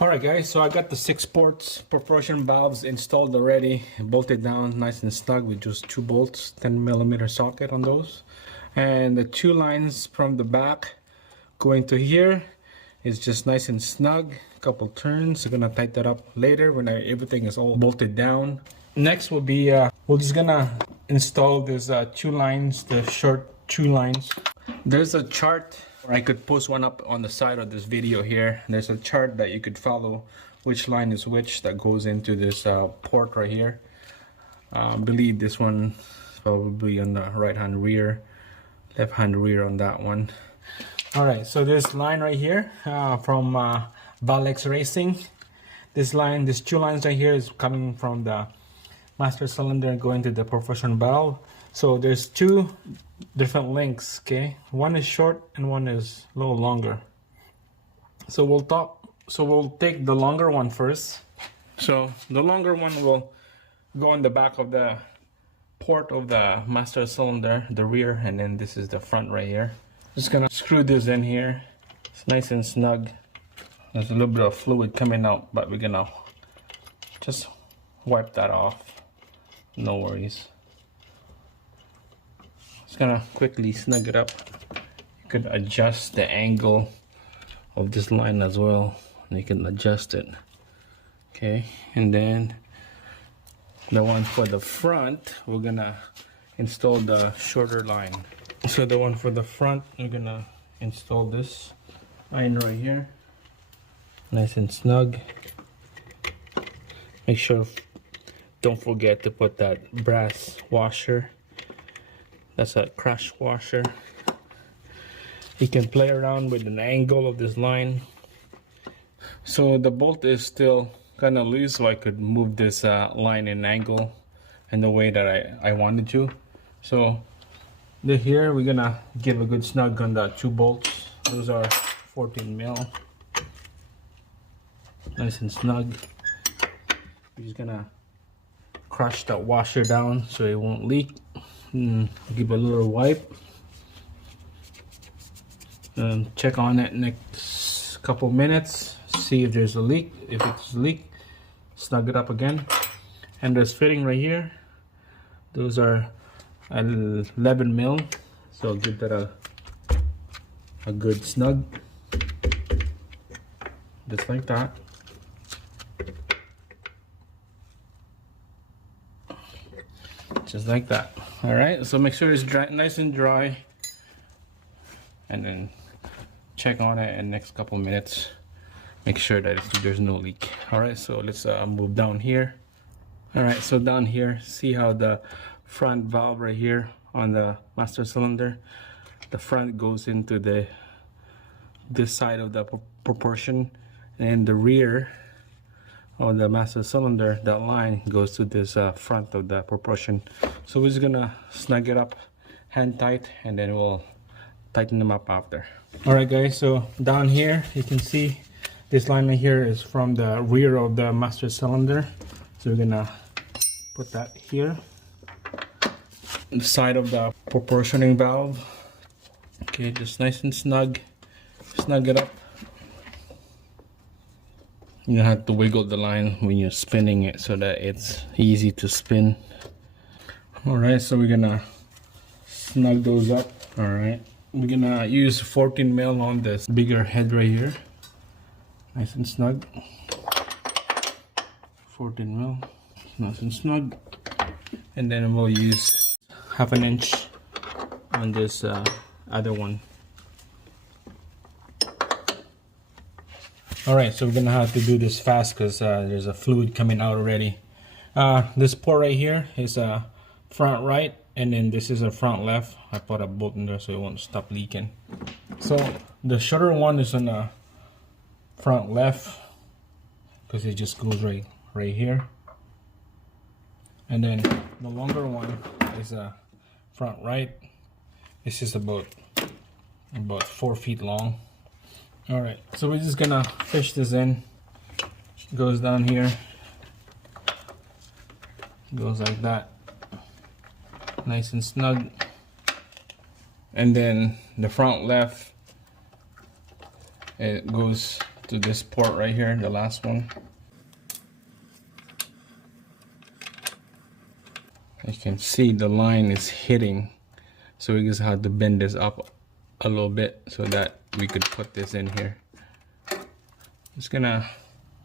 Alright guys, so I got the 6 ports perforation valves installed already, bolted down nice and snug with just 2 bolts, 10mm socket on those. And the 2 lines from the back going to here is just nice and snug. Couple turns, we're gonna tighten that up later when everything is all bolted down. Next will be, we're just gonna install these 2 lines, the short 2 lines. There's a chart. I could post one up on the side of this video here. There's a chart that you could follow which line is which that goes into this port right here. I believe this one is probably on the right hand rear, left hand rear on that one. Alright, so this line right here from Valex Racing. This line, these 2 lines right here is coming from the master cylinder going to the perforation valve. So there's 2 different lengths, okay? One is short and one is a little longer. So we'll take the longer one first. So the longer one will go in the back of the port of the master cylinder, the rear, and then this is the front right here. Just gonna screw this in here. It's nice and snug. There's a little bit of fluid coming out, but we're gonna just wipe that off. No worries. Just gonna quickly snug it up. You could adjust the angle of this line as well, and you can adjust it. Okay, and then the one for the front, we're gonna install the shorter line. So the one for the front, we're gonna install this line right here, nice and snug. Make sure, don't forget to put that brass washer. That's a crash washer. You can play around with an angle of this line. So the bolt is still kind of loose, so I could move this line in angle in the way that I wanted to. So here we're gonna give a good snug on the 2 bolts. Those are 14mm. Nice and snug. We're just gonna crush that washer down so it won't leak. Give a little wipe and check on it next couple minutes, see if there's a leak. If it's a leak, snug it up again. And there's fitting right here, those are 11mm, so give that a good snug, just like that. Just like that. All right, so make sure it's dry, nice and dry, and then check on it in the next couple minutes. Make sure that there's no leak. All right, so let's move down here. All right, so down here, see how the front valve right here on the master cylinder, the front goes into this side of the proportion, and the rear of the master cylinder, that line goes to this front of the proportion. So we're just gonna snug it up hand tight, and then we'll tighten them up after. All right guys, so down here you can see this line right here is from the rear of the master cylinder. So we're gonna put that here, the side of the proportioning valve. Okay, just nice and snug it up. You have to wiggle the line when you're spinning it so that it's easy to spin. Alright, so we're gonna snug those up. Alright, we're gonna use 14mm on this bigger head right here. Nice and snug. 14mm, nice and snug. And then we'll use 1/2 inch on this other one. Alright, so we're gonna have to do this fast because there's a fluid coming out already. This port right here is a front right, and then this is a front left. I put a bolt in there so it won't stop leaking. So the shorter one is on the front left because it just goes right here, and then the longer one is a front right. This is about 4 feet long. All right, so we're just gonna fish this in. It goes down here, goes like that, nice and snug. And then the front left, it goes to this port right here, the last one. You can see the line is hitting, so we just have to bend this up a little bit so that we could put this in here. Just gonna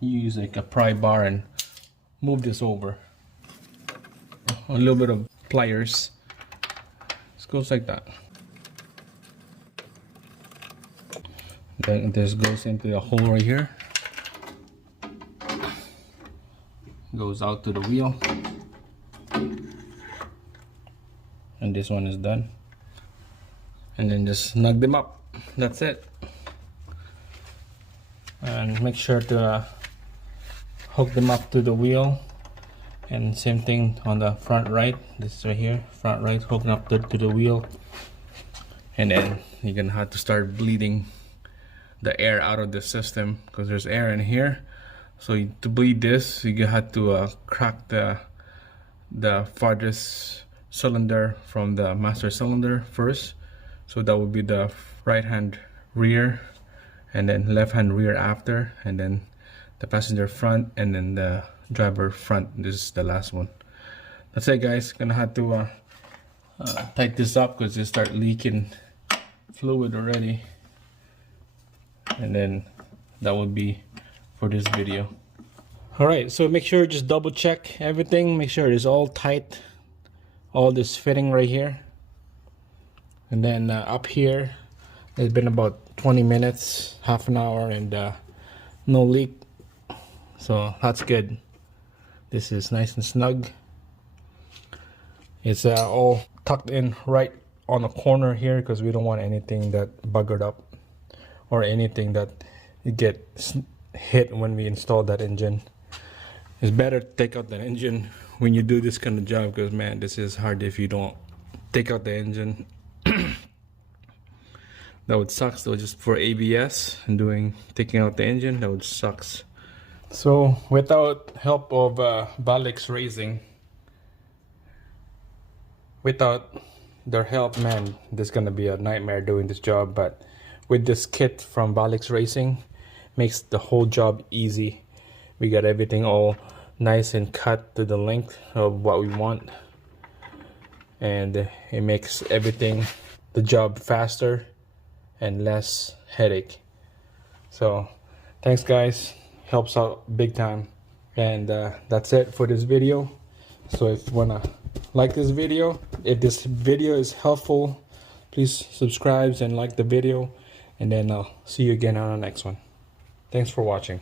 use like a pry bar and move this over. A little bit of pliers. This goes like that. Then this goes into the hole right here. Goes out to the wheel. And this one is done. And then just snug them up. That's it. And make sure to hook them up to the wheel. And same thing on the front right. This right here, front right, hooking up to the wheel. And then you're gonna have to start bleeding the air out of the system, because there's air in here. So to bleed this, you have to crack the farthest cylinder from the master cylinder first. So that would be the right hand rear, and then left hand rear after, and then the passenger front, and then the driver front. This is the last one. That's it, guys. Gonna have to tighten this up because it start leaking fluid already. And then that would be for this video. All right, so make sure just double check everything. Make sure it's all tight, all this fitting right here. And then up here, it's been about 20 minutes, half an hour, and no leak. So that's good. This is nice and snug. It's all tucked in right on the corner here because we don't want anything that buggered up or anything that get hit when we install that engine. It's better to take out the engine when you do this kind of job, because man, this is hard if you don't take out the engine. That would suck though, just for ABS and taking out the engine, that would sucks. So without help of Balix Racing, without their help, man, this is gonna be a nightmare doing this job. But with this kit from Balix Racing, makes the whole job easy. We got everything all nice and cut to the length of what we want, and it makes everything, the job, faster and less headache. So thanks guys, helps out big time. And that's it for this video. So if you wanna like this video, if this video is helpful, please subscribe and like the video, and then I'll see you again on the next one. Thanks for watching.